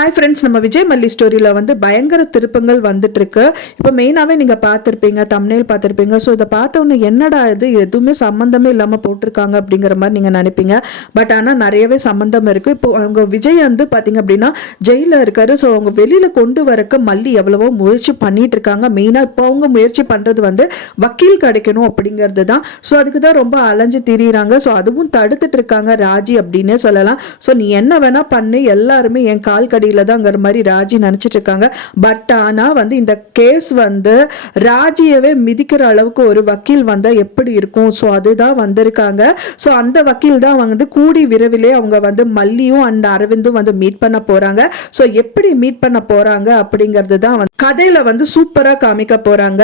Hi friends, நம்ம விஜய் மல்லி ஸ்டோரியில் வந்து பயங்கர திருப்பங்கள் வந்துட்டு இருக்கு. இப்போ மெயினாகவே நீங்கள் பார்த்துருப்பீங்க, தம்ப்நெயில் பார்த்துருப்பீங்க. ஸோ இதை பார்த்தோன்னே என்னடா இது எதுவுமே சம்மந்தமே இல்லாமல் போட்டிருக்காங்க அப்படிங்கிற மாதிரி நீங்கள் நினைப்பீங்க. பட் ஆனால் நிறையவே சம்மந்தம் இருக்குது. இப்போ அவங்க விஜய் வந்து பார்த்தீங்க அப்படின்னா ஜெயிலில் இருக்காரு. ஸோ அவங்க வெளியில் கொண்டு வரக்க மல்லி எவ்வளவோ முயற்சி பண்ணிட்டு இருக்காங்க. மெயினாக இப்போ அவங்க முயற்சி பண்ணுறது வந்து வக்கீல் கிடைக்கணும் அப்படிங்கிறது தான். ஸோ அதுக்கு தான் ரொம்ப அலைஞ்சு திரியிறாங்க. ஸோ அதுவும் தடுத்துட்டு இருக்காங்க ராஜி அப்படின்னே சொல்லலாம். ஸோ நீ என்ன வேணா பண்ணு, எல்லாருமே என் கால் கடியில் தான்ங்கிற மாதிரி ராஜி நினச்சிட்டு இருக்காங்க. பட் ஆனால் வந்து இந்த கேஸ் வந்து ராஜியவே மிதிக்கிற அளவுக்கு ஒரு வக்கீல் வந்தால் எப்படி இருக்கும்? ஸோ அதுதான் வந்திருக்காங்க. ஸோ அந்த வக்கீல் தான் வந்து கூடி விரைவிலே அவங்க வந்து மல்லியும் அண்ட் அரவிந்தும் வந்து மீட் பண்ண போறாங்க. ஸோ எப்படி மீட் பண்ண போறாங்க அப்படிங்கிறது தான் வந்து கதையில வந்து சூப்பரா காமிக்க போறாங்க.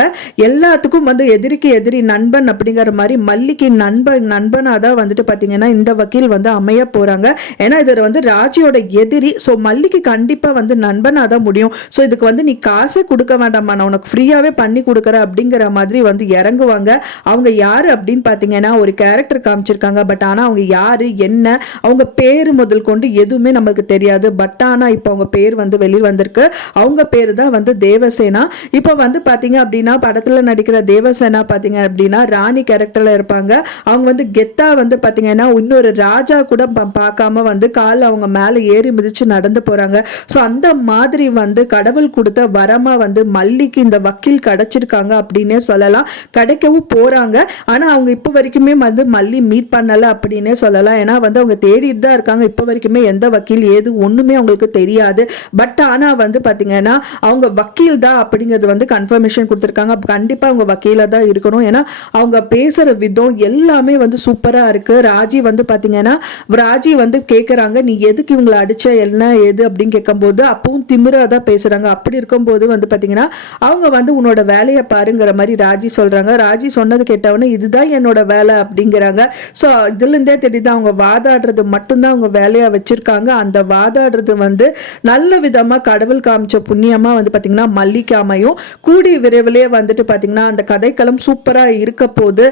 எல்லாத்துக்கும் வந்து எதிரிக்கு எதிரி நண்பன் அப்படிங்கிற மாதிரி மல்லிக்கு நண்பனாக தான் வந்துட்டு பார்த்தீங்கன்னா இந்த வக்கீல் வந்து அமைய போறாங்க. ஏன்னா இது வந்து ராஜியோட எதிரி. ஸோ மல்லிக்கு கண்டிப்பா வந்து நண்பனாக தான் முடியும். ஸோ இதுக்கு வந்து நீ காசே கொடுக்க வேண்டாமா, நான் உனக்கு ஃப்ரீயாவே பண்ணி கொடுக்குற அப்படிங்கிற மாதிரி வந்து இறங்குவாங்க. அவங்க யாரு அப்படின்னு பார்த்தீங்கன்னா ஒரு கேரக்டர் காமிச்சிருக்காங்க. பட் ஆனால் அவங்க யாரு என்ன, அவங்க பேரு முதல் கொண்டு எதுவுமே நமக்கு தெரியாது. பட் ஆனால் இப்போ அவங்க பேர் வந்து வெளியில் வந்திருக்கு. அவங்க பேர் தான் வந்து தேவசேனா. இப்போ வந்து பார்த்தீங்க அப்படின்னா படத்தில் நடிக்கிற தேவசேனா பார்த்தீங்க அப்படின்னா ராணி கேரக்டர்ல இருப்பாங்க. அவங்க வந்து கெத்தா வந்து பார்த்தீங்கன்னா இன்னொரு ராஜா கூட பார்க்காம வந்து கால் அவங்க மேலே ஏறி மிதிச்சு நடந்து போறாங்க. ஸோ அந்த மாதிரி வந்து கடவுள் கொடுத்த வரமா வந்து மல்லிக்கு இந்த வக்கீல் கிடைச்சிருக்காங்க அப்படின்னே சொல்லலாம். கிடைக்கவும் போறாங்க. ஆனா அவங்க இப்போ வரைக்குமே வந்து மல்லி மீட் பண்ணல அப்படின்னே சொல்லலாம். ஏன்னா வந்து அவங்க தேடிட்டு தான் இருக்காங்க. இப்போ வரைக்குமே எந்த வக்கீல் ஏது ஒண்ணுமே அவங்களுக்கு தெரியாது. பட் ஆனா வந்து பாத்தீங்கன்னா அவங்க வக்கீல் தான் அப்படிங்கிறது வந்து கன்ஃபர்மேஷன் கொடுத்துருக்காங்க. கண்டிப்பா அவங்க வக்கீலா தான் இருக்கணும். ஏன்னா அவங்க பேசுற விதம் எல்லாமே வந்து சூப்பரா இருக்கு. ராஜி வந்து பாத்தீங்கன்னா ராஜி வந்து கேட்கறாங்க, நீ எதுக்கு இவங்களை அடிச்ச என்ன ஏது அப்படின்னு கேட்கும்போது அப்பவும் திமிரா தான் பேசுறாங்க. அப்படி இருக்கும்போது வந்து பாத்தீங்கன்னா அவங்க வந்து உன்னோட வேலையை பாருங்கிற மாதிரி ராஜி சொல்றாங்க. ராஜி சொன்னது கேட்டவொன்னே இதுதான் என்னோட வேலை அப்படிங்கிறாங்க. ஸோ இதுல இருந்தே தெரியுது அவங்க வாதாடுறது மட்டும்தான் அவங்க வேலையா வச்சிருக்காங்க. அந்த வாதாடுறது வந்து நல்ல விதமா கடவுள் காமிச்ச புண்ணியமா வந்து பாத்தீங்கன்னா மல்லிக்கு அமையும். கூடி விரைவிலே வந்துட்டு பாத்தீங்கன்னா அந்த கதைக்களம் சூப்பரா இருக்க போது.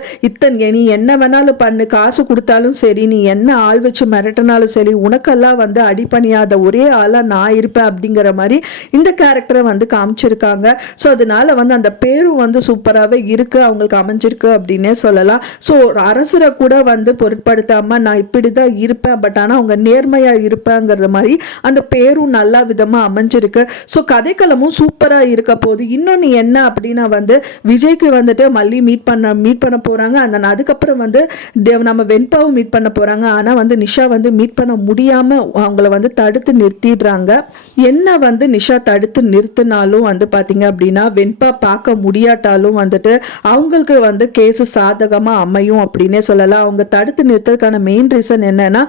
நீ என்ன வேணாலும் பண்ணு, காசு கொடுத்தாலும் சரி, நீ என்ன ஆள் வச்சு மிரட்டினாலும் சரி, உனக்கெல்லாம் வந்து அடிப்பணியாத ஒரே ஆளா நான் இருப்பேன் அப்படிங்கிற மாதிரி இந்த கேரக்டரை வந்து காமிச்சிருக்காங்க. ஸோ அதனால வந்து அந்த பேரும் வந்து சூப்பராகவே இருக்கு, அவங்களுக்கு அமைஞ்சிருக்கு அப்படின்னே சொல்லலாம். ஸோ அரசரை கூட வந்து பொருட்படுத்தாம நான் இப்படிதான் இருப்பேன், பட் ஆனால் அவங்க நேர்மையா இருப்பேங்கிற மாதிரி அந்த பேரும் நல்ல விதமா அமைஞ்சிருக்கு. ஸோ கதைக்களமும் சூப்பரா இருக்க போது. இன்னொன்னு என்ன அப்படின்னா வந்து விஜய்க்கு வந்துட்டு மல்லி மீட் பண்ண போறாங்க. அதுக்கப்புறம் வந்து நம்ம வெண்பாவும் மீட் பண்ண போறாங்க. ஆனா வந்து நிஷா வந்து மீட் பண்ண முடியாம அவங்கள வந்து தடுத்து நிறுத்திடுறாங்க. என்ன வந்து நிஷா தடுத்து நிறுத்தினாலும் வந்து பாத்தீங்க அப்படின்னா வெண்பா பார்க்க முடியாட்டாலும் வந்துட்டு அவங்களுக்கு வந்து கேஸ் சாதகமா அமையும் அப்படின்னே சொல்லலாம். அவங்க தடுத்து நிறுத்ததுக்கான மெயின் ரீசன் என்னன்னா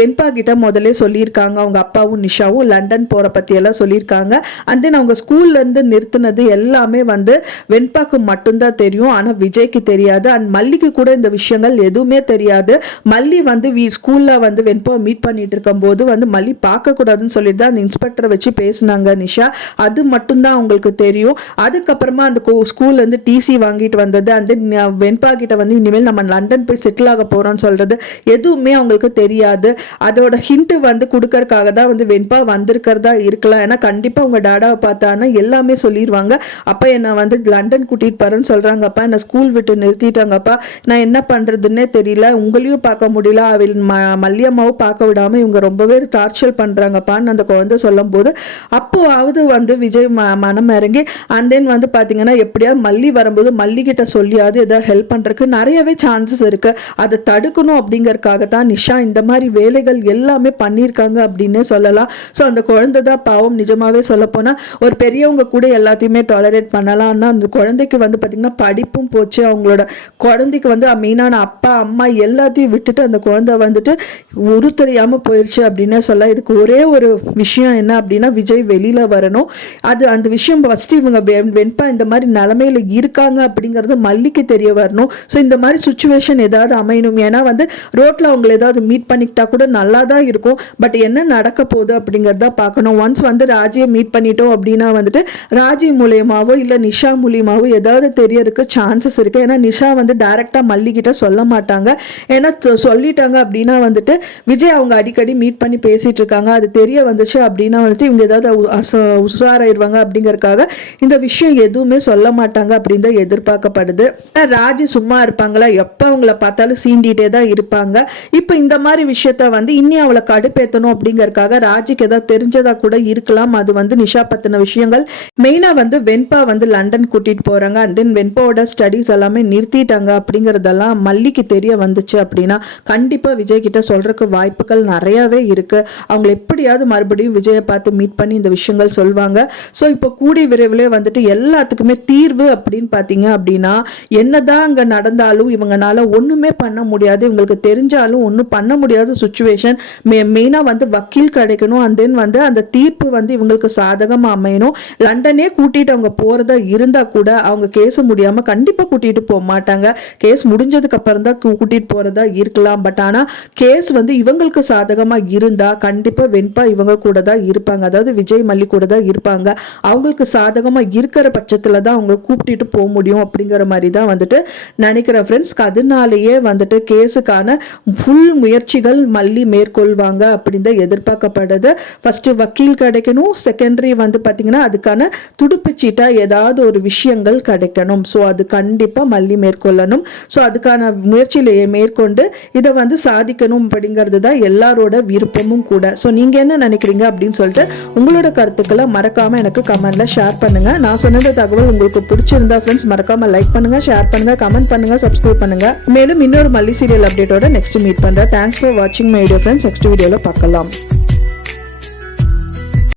வெண்பா கிட்ட முதல்ல சொல்லியிருக்காங்க. அவங்க அப்பாவும் நிஷாவும் லண்டன் போற பத்தி எல்லாம் சொல்லியிருக்காங்க. அண்ட் தென் அவங்க ஸ்கூல்ல இருந்து நிறுத்தினது எல்லாமே வந்து வெண்பாக்கு மட்டும்தான் தெரியும். ஆனா விஜய்க்கு தெரியாது. அண்ட் மல்லிக்கு கூட இந்த விஷயங்கள் எதுவுமே தெரியாது. மல்லி வந்து ஸ்கூல்ல வந்து வெண்பா மீட் பண்ணிட்டு இருக்கும் போது வந்து மல்லி பார்க்க கூடாதுன்னு சொல்லிட்டு தான் அந்த இன்ஸ்பெக்டரை வச்சு பேசினாங்க நிஷா. அது மட்டும்தான் அவங்களுக்கு தெரியும். அதுக்கப்புறமா அந்த ஸ்கூல்ல இருந்து டிசி வாங்கிட்டு வந்தது, அந்த வெண்பா கிட்ட வந்து இனிமேல் நம்ம லண்டன் போய் செட்டில் ஆக போறோம்னு சொல்றது எதுவுமே அவங்களுக்கு தெரியாது. அதோட ஹிண்ட் வந்து கொடுக்கறதுக்காக தான் வந்து வெண்பா வந்திருக்கிறதா இருக்கலாம். ஏன்னா கண்டிப்பா உங்க டாடாவை பார்த்தானா எல்லாமே சொல்லிடுவாங்க. அப்ப என்ன வந்து லண்டன் கூட்டிட்டு போறேன்னு சொல்றாங்கப்பா, என்ன ஸ்கூல் விட்டு நிறுத்திட்டாங்கப்பா, நான் என்ன பண்றதுன்னே தெரியல, உங்களையும் பார்க்க முடியல, அவள் மல்லியம்மாவும் பார்க்க விடாம இவங்க ரொம்பவே டார்ச்சர் பண்றாங்கப்பான்னு அந்த குழந்தை சொல்லும் போது அப்போவாவது வந்து விஜய் மனம் இறங்கி அண்ட் தென் வந்து பாத்தீங்கன்னா எப்படியாவது மல்லி வரும்போது மல்லி கிட்ட சொல்லியாவது ஏதாவது ஹெல்ப் பண்றதுக்கு நிறையவே சான்சஸ் இருக்கு. அதை தடுக்கணும் அப்படிங்கறதுக்காக தான் நிஷா இந்த மாதிரி வேலைகள் எல்லாமே பண்ணியிருக்காங்க அப்படின்னே சொல்லலாம். ஸோ அந்த குழந்தை தான் பாவம். நிஜமாவே சொல்ல போனா ஒரு பெரியவங்க கூட எல்லாத்தையுமே டாலரேட் பண்ணலாம். ஆனால் அந்த குழந்தைக்கு வந்து பாத்தீங்கன்னா படிப்பும் போச்சு. அவங்களோட குழந்தைக்கு வந்து மெயினான அப்பா அம்மா எல்லாத்தையும் விட்டுட்டு அந்த குழந்தை வந்துட்டு உரு தெரியாம போயிடுச்சு அப்படின்னே சொல்ல. இதுக்கு ஒரே ஒரு விஷயம் என்ன அப்படின்னா விஜய் வெளியில வரணும். அந்த விஷயம் ஃபர்ஸ்ட் இவங்க வெண்பா இந்த மாதிரி நிலைமையில இருக்காங்க அப்படிங்கிறது மல்லிக்கு தெரிய வரணும். ஸோ இந்த மாதிரி சுச்சுவேஷன் ஏதாவது அமையணும். ஏன்னா வந்து ரோட்ல அவங்களை ஏதாவது மீட் பண்ணிக்கிட்டா கூட நல்லா தான் இருக்கும். பட் என்ன நடக்க போகுது அப்படிங்கிறத பார்க்கணும். ஒன்ஸ் வந்து ராஜியை மீட் பண்ணிட்டோம் அப்படின்னா வந்துட்டு ராஜி மூலியமாவோ இல்லை நிஷா மூலியமாவோ ஏதாவது தெரியறதுக்கு சான்சஸ் இருக்கு. ஏன்னா நிஷா வந்து டைரக்டா மல்லி கிட்ட சொல்ல மாட்டாங்க. ஏன்னா சொல்லிட்டாங்க அப்படின்னா வந்துட்டு விஜய் அவங்க அடிக்கடி மீட் பண்ணி பேசிட்டு இருக்காங்க. அது தெரிய வந்துச்சு அப்படின்னா வந்துட்டு இவங்க ஏதாவது உஷாராயிருவாங்க அப்படிங்கறதுக்காக இந்த விஷயம் எதுவுமே சொல்ல மாட்டாங்க அப்படின்னு தான் எதிர்பார்க்கப்படுது. ராஜி சும்மா இருப்பாங்களா? எப்ப அவங்கள பார்த்தாலும் சீண்டிட்டே தான் இருப்பாங்க. இப்ப இந்த மாதிரி விஷயத்த வந்து இன்னி அவளை கடுப்பேத்தணும் அப்படிங்கறதுக்காக ராஜிக்கு ஏதாவது தெரிஞ்சதா கூட இருக்கலாம். அது வந்து நிஷா பத்தின விஷயங்கள். மெயினா வந்து வெண்பா வந்து லண்டன் கூட்டிட்டு போறாங்க. அண்ட் தென் வெண்பாவோட ஸ்டடீஸ் எல்லாமே நிறுத்திட்டாங்க அப்படிங்கறதெல்லாம் மல்லிக்கு தெரிய வந்துச்சு அப்படின்னா கண்டிப்பா விஜய் கிட்ட சொல்றதுக்கு வாய்ப்புகள் நிறையவே இருக்கு. அவங்க எப்படியாவது மறுபடியும் விஜயை பார்த்து மீட் பண்ணி இந்த விஷயங்கள் சொல்வாங்க. ஸோ இப்போ கூடி விரைவிலே வந்துட்டு எல்லாத்துக்குமே தீர்வு அப்படின்னு பார்த்தீங்க அப்படின்னா என்னதான் அங்கே நடந்தாலும் இவங்கனால ஒன்றுமே பண்ண முடியாது. இவங்களுக்கு தெரிஞ்சாலும் ஒன்றும் பண்ண முடியாத சுச்சுவேஷன். மெயினாக வந்து வக்கீல் கிடைக்கணும். அண்ட் தென் வந்து அந்த தீர்ப்பு வந்து இவங்களுக்கு சாதகமாக அமையணும். லண்டனே கூட்டிட்டு அவங்க போறதா இருந்தா கூட அவங்க கேஸ் முடியாம கண்டிப்பா கூட்டிட்டு போக மாட்டாங்க. கேஸ் முடிஞ்சதுக்கு அப்புறம் தான் கூட்டிட்டு போறதா இருக்கலாம். பட் ஆனா கேஸ் வந்து இவங்களுக்கு சாதகமா இருந்தா கண்டிப்பா வெண்பா இவங்க கூட தான் இருப்பாங்க. அதாவது விஜய் மல்லி கூட தான் இருப்பாங்க. அவங்களுக்கு சாதகமா இருக்கிற பட்சத்துல தான் அவங்க கூப்பிட்டு போக முடியும் அப்படிங்கிற மாதிரி தான் வந்துட்டு நினைக்கிற ஃப்ரெண்ட்ஸ். அதனாலேயே வந்துட்டு கேஸுக்கான ஃபுல் முயற்சிகள் மல்லி மேற்கொள்வாங்க அப்படின்னு தான் எதிர்பார்க்கப்படுது. ஃபர்ஸ்ட் வக்கீல் கிடைக்கணும். செகண்டரி வந்து பாத்தீங்கன்னா அதுக்கான துடுப்புச்சீட்டா ஏதாவது ஒரு விஷயங்கள் கிடைக்கணும். ஸோ அது கண்டிப்பா மல்லி மேற்கொள்ளணும். ஸோ அதுக்கான முயற்சியில மேற்கொண்டு இதை வந்து சாதிக்கணும் அப்படிங்கிறது தான் எல்லாரோட விருப்பமும் கூட. ஸோ நீங்க என்ன நினைக்கிறீங்க அப்படின்னு சொல்லிட்டு உங்களோட கருத்துக்களை மறக்காம எனக்கு கமெண்ட்ல ஷேர் பண்ணுங்க. நான் சொன்ன தகவல் உங்களுக்கு பிடிச்சிருந்தா ஃப்ரெண்ட்ஸ் மறக்காம லைக் பண்ணுங்க, ஷேர் பண்ணுங்க, கமெண்ட் பண்ணுங்க, சப்ஸ்கிரைப் பண்ணுங்க. மேலும் இன்னொரு மல்லி சீரியல் அப்டேட்டோட நெக்ஸ்ட் மீட் பண்றேன். தேங்க்ஸ் ஃபார் வாட்சிங் மை வீடியோ ஃப்ரெண்ட்ஸ். நெக்ஸ்ட் வீடியோல பார்க்கலாம்.